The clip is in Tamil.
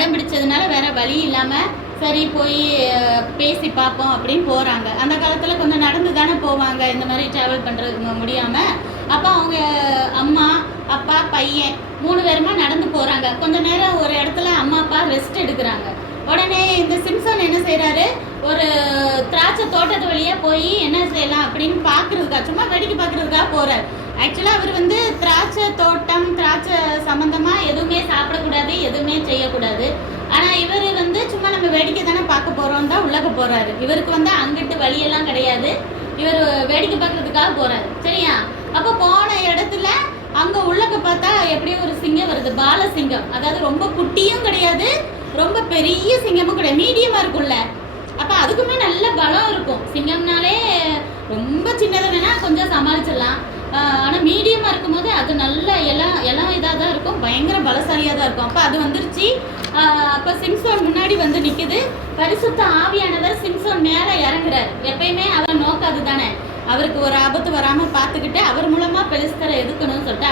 அடம் பிடிச்சதுனால வேற வழி இல்லாமல் சரி போய் பேசி பார்ப்போம் அப்படின்னு போகிறாங்க. அந்த காலத்தில் கொஞ்சம் நடந்து தானே போவாங்க, இந்த மாதிரி ட்ராவல் பண்ணுறது முடியாமல். அப்போ அவங்க அம்மா அப்பா பையன் 3 பேருமா நடந்து போகிறாங்க. கொஞ்ச நேரம் ஒரு இடத்துல அம்மா அப்பா ரெஸ்ட் எடுக்கிறாங்க. உடனே இந்த சிம்சன் என்ன செய்கிறாரு, ஒரு திராட்சை தோட்டத்து வழியாக போய் என்ன செய்யலாம் அப்படின்னு பார்க்குறதுக்காக, சும்மா வேடிக்கை பார்க்குறதுக்காக போகிறார். ஆக்சுவலாக அவர் திராட்சை தோட்டம் திராட்சை சம்மந்தமாக எதுவுமே சாப்பிடக்கூடாது, எதுவுமே செய்யக்கூடாது. ஆனால் இவர் சும்மா நம்ம வேடிக்கை தானே பார்க்க போகிறோம் தான் உள்ளக்க போகிறாரு. இவருக்கு அங்கிட்டு வழியெல்லாம் கிடையாது, இவர் வேடிக்கை பார்க்குறதுக்காக போகிறாரு. சரியா? அப்போ போன இடத்துல அங்கே உள்ளக்க பார்த்தா எப்படியும் ஒரு சிங்கம் வருது, பாலசிங்கம். அதாவது ரொம்ப குட்டியும் கிடையாது, ரொம்ப பெரிய சிங்கமும் கிடையாது, மீடியமாக இருக்கும்ல. அப்போ அதுக்குமே நல்ல பலம் இருக்கும். சிங்கம்னாலே ரொம்ப சின்னதை வேணால் கொஞ்சம் சமாளிச்சிடலாம், ஆனால் மீடியமாக இருக்கும்போது அது நல்ல எல்லாம் இதாக தான் இருக்கும், பயங்கர பலசாலியாக தான் இருக்கும். அப்போ அது வந்துருச்சு. அப்போ சிம்சோன் முன்னாடி நிற்குது. பரிசுத்த ஆவியானவர் சிம்சோன் மேலே இறங்குறாரு. எப்பயுமே அவர் நோக்காது தானே, அவருக்கு ஒரு ஆபத்து வராமல் பார்த்துக்கிட்டு அவர் மூலமாக பெலிஸ்தரை எதுக்கணும்னு சொல்லிட்டு